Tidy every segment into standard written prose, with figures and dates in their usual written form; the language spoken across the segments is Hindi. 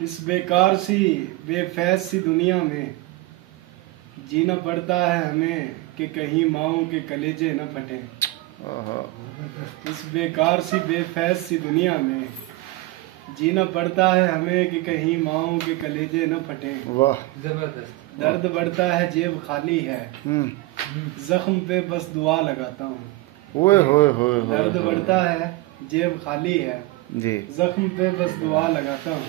इस बेकार सी बेफैज सी दुनिया में जीना पड़ता है हमें कि कहीं माओं के कलेजे न फटे। इस बेकार सी बेफैज सी दुनिया में जीना पड़ता है हमें कि कहीं माओं के कलेजे न फटे। वाह, जबरदस्त। दर्द बढ़ता है, जेब खाली है, जख्म पे बस दुआ लगाता हूँ। ओए होए होए। दर्द बढ़ता है, जेब खाली है जी, जख्म पे बस दुआ लगाता हूँ।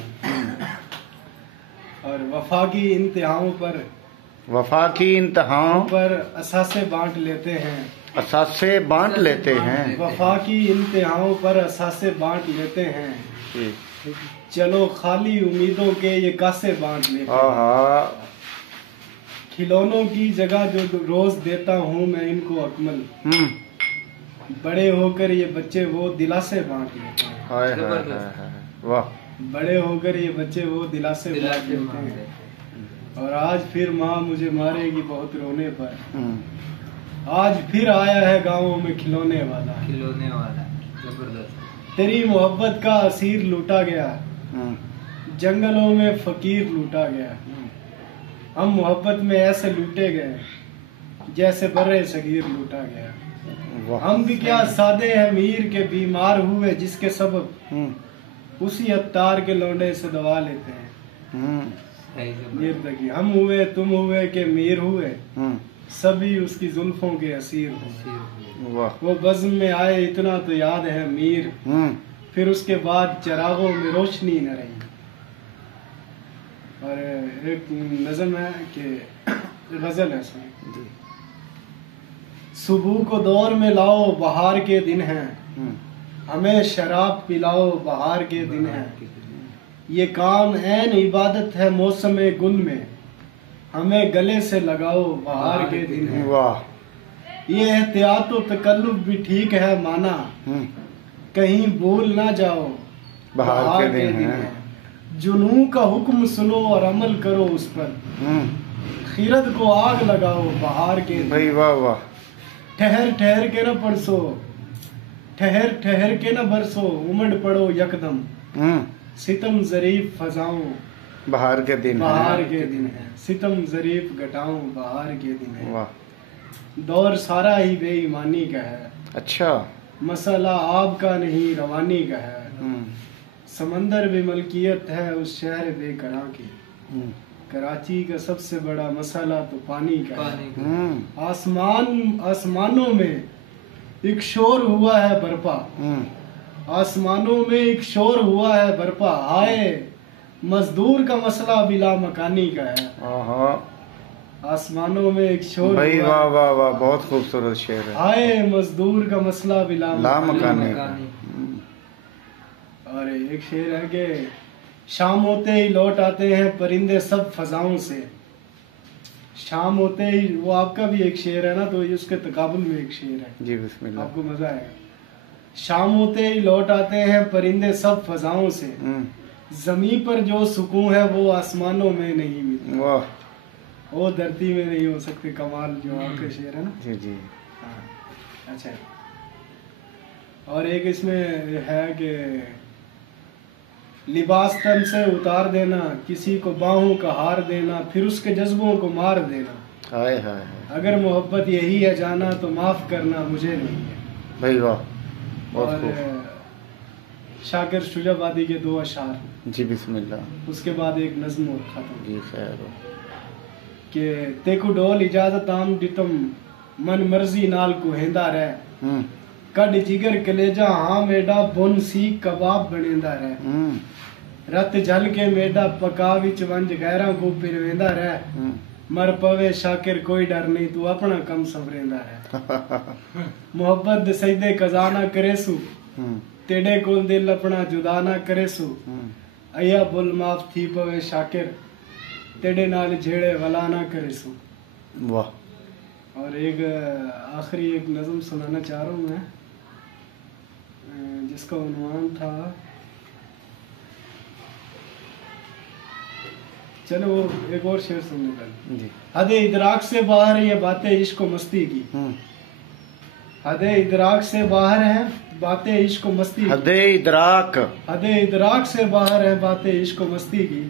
और वफा की इंतहाओं पर असासे बांट लेते हैं। असासे बांट लेते हैं। वफा की इंतहाओं पर असासे बांट लेते हैं। चलो खाली उम्मीदों के ये कासे बांट लेते हैं। खिलौनों की जगह जो रोज देता हूँ मैं इनको अकमल, बड़े होकर ये बच्चे वो दिलासे बांट लेते हैं। हाय हाय हाय, वाह। बड़े होकर ये बच्चे वो दिलासे बांट लेते हैं। और आज फिर माँ मुझे मारेगी बहुत रोने पर। आज फिर आया है गाँवों में खिलौने वाला। जबरदस्त। तेरी मोहब्बत का असीर लूटा गया, जंगलों में फकीर लूटा गया। हम मोहब्बत में ऐसे लूटे गए जैसे बर्रे सगीर लूटा गया। हम भी क्या सादे हैं मीर के बीमार हुए जिसके सबब उसी अत्तार के लौंडे से दवा लेते हैं। हम हुए तुम हुए के मीर हुए, सभी उसकी जुल्फों के असीर हुए। वो बज़्म में आए इतना तो याद है मीर, फिर उसके बाद चरागों में रोशनी न रही। और एक नज़म है कि गजल है सुनिए। सुबह को दौर में लाओ बहार के दिन हैं, हमें शराब पिलाओ बहार के दिन हैं। ये काम ऐन इबादत है मौसम गुल में, हमें गले से लगाओ बहार के दिन हैं। वाह। ये एहतियात व तकल्लुफ भी ठीक है माना, कहीं भूल ना जाओ बहार के दिन हैं। जुनून का हुक्म सुनो और अमल करो उस पर, खिरत को आग लगाओ बहार के दिन। वाह वाह। ठहर ठहर के न परसो, ठहर ठहर के न बरसो, उमड़ पड़ो यकदम, सितम जरीफ फजाओ बहार के दिन है। सितम जरीफ घटाओ बहार के दिन है। वाह। दौर सारा ही बेईमानी का है, अच्छा मसला आपका नहीं रवानी का है। समंदर भी मलकियत है उस शहर बेकरां की, कराची का सबसे बड़ा मसला तो पानी का है। आसमानों में एक शोर हुआ है बरपा, आसमानों में एक शोर हुआ है बरपा। आए मजदूर का मसला बिला मकानी का है। आसमानों में एक शोर भाई वाह वाह वाह, बहुत खूबसूरत शेर है। आए मजदूर का मसला बिला मकानी। और एक शेर है कि शाम होते ही लौट आते हैं परिंदे सब फजाओं से। शाम होते ही, वो आपका भी एक शेर है ना, तो ये उसके तकाबुल में एक शेर है जी, बिस्मिल्लाह, आपको मजा आएगा। शाम होते ही लौट आते हैं परिंदे सब फजाओं से, जमीन पर जो सुकून है वो आसमानों में नहीं मिलता। वाह। वो धरती में नहीं हो सकते। कमाल जो आपके शेर है ना। जी जी। हाँ अच्छा। और एक इसमें है कि लिबास तन से उतार देना, किसी को बाहों का हार देना, फिर उसके जज्बों को मार देना। हाय हाय। अगर मोहब्बत यही है जाना तो माफ करना मुझे नहीं है। भाई वाह। और शाकिर शुजाबादी के 2 अशार। जी बिस्मिल्लाह। उसके बाद एक नज्म और खत्म। जी खैर हो के तेकु डोल इजाजत आम दितम, मन मर्जी नाल को हेंदा रह, कड जिगर कलेजा हाँ मेडा बुन सी कबाब बनेंदा रह। रत झल के मेडा पका विच वंज गैरा को पिरवेंदा रह, मर पवे शाकिर कोई डर नहीं तू अपना कम संवरेंदा रह। मोहब्बत दे सजदे कजा ना करेसू, तेड़े कोल दिल अपना जुदा ना करेसू, अया बुल माफ थी पवे शाकिर, तेड़े नाल झेड़े वला ना करेसू। वाह। और एक आखिरी एक नज़म सुनाना चाह रहा हूँ मैं, जिसका उन्वान था, चलो वो एक और शेर सुनने पहले। हदे इदराक से बाहर ये बातें इश्क मस्ती की, हदे इदराक से बाहर है बातें इश्क व मस्ती, हदे इदराक, हदे इदराक से बाहर है बातें इश्क व मस्ती की।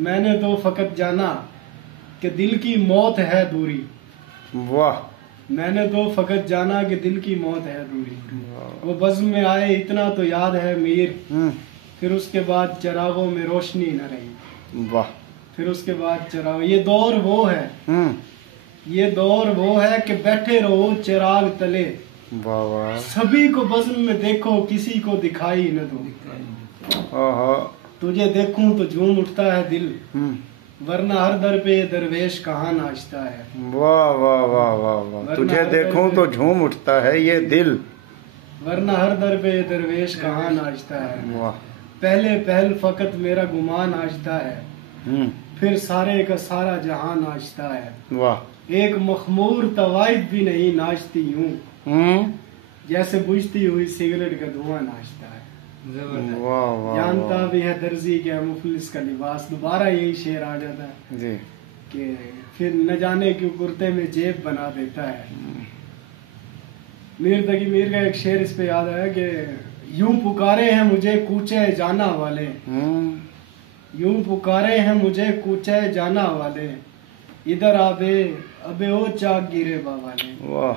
मैंने तो फकत जाना कि दिल की मौत है दूरी। वाह। मैंने तो फकत जाना कि दिल की मौत है दूरी। वो बज़्म में आए इतना तो याद है मीर, फिर उसके बाद चरागों में रोशनी न रही। वाह। फिर उसके बाद चराग, ये दौर वो है, ये दौर वो है कि बैठे रहो चिराग तले। वाह वाह। सभी को बज़्म में देखो किसी को दिखाई न दो। तुझे देखूं तो झूम उठता है दिल, वरना हर दर पे दरवेश कहाँ नाचता है। वाह वाह वाह वाह वाह। तुझे देखूं तो झूम उठता है ये दिल, वरना हर दर पे दरवेश कहाँ नाचता है। वाह। पहले पहल फकत मेरा गुमान नाचता है, फिर सारे का सारा जहां नाचता है। वाह। एक मखमूर तवाइफ भी नहीं नाचती यूं, जैसे बुझती हुई सिगरेट का धुआं नाचता है। वाह वाह। जानता भी है दर्जी क्या मुफलिस का लिबास। दोबारा यही शेर आ जाता है जी कि फिर न जाने क्यों कुर्ते में जेब बना देता है। मीर तकी मीर का एक शेर इस पे याद आया कि यूं पुकारे हैं मुझे कूचे जाना वाले, यूं पुकारे हैं मुझे कूचे जाना वाले, इधर आबे अबे ओ चाक गिरे बावाले। वाह।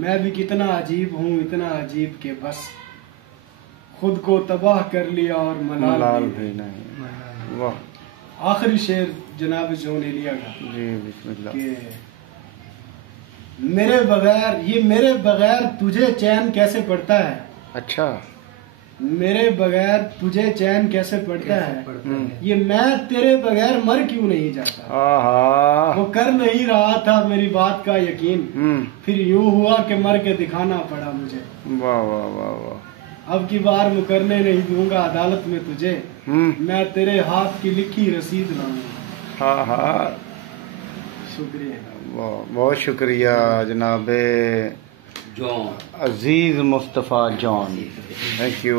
मैं भी कितना अजीब हूँ, इतना अजीब के बस खुद को तबाह कर लिया और मलाल भी नहीं। वाह। आखिरी शेर जनाब जोन एलिया का जी बिस्मिल्लाह। कि मेरे बगैर, ये मेरे बगैर तुझे चैन कैसे पड़ता है। अच्छा। मेरे बगैर तुझे चैन कैसे पड़ता है, ये मैं तेरे बगैर मर क्यों नहीं जाता। वो कर नहीं रहा था मेरी बात का यकीन, फिर यूं हुआ कि मर के दिखाना पड़ा मुझे। वाह वाह वाह वाह। अब की बार मुकरने नहीं दूंगा अदालत में तुझे, मैं तेरे हाथ की लिखी रसीद लाऊंगा। हाँ हाँ। शुक्रिया। बहुत शुक्रिया जनाबे John Aziz Mustafa John. Thank you.